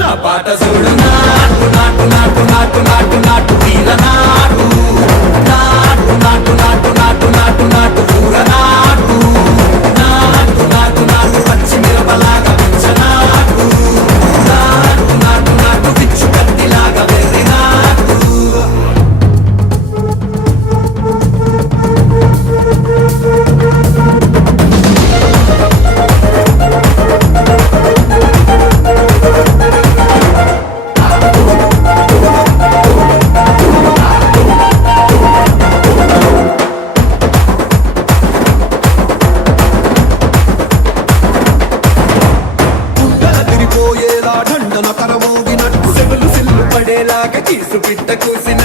నా పాట చూడు నాటు నాటు నాటు నాటు నాటు నాటు వీర నాటు నాటు నాటు నాటు నాటు నాటు నాటు పూర నాటు నాటు నాటు నాటు పచ్చి మిరపలాగా పిచ్చ నాటు నాటు నాటు నాటు పిచ్చు కత్తిలాగా వెర్రి నాటు దండన కరమోగినట్టు సెగలు సిల్లు పడేలాగా చీసు పిట్ట కూసిన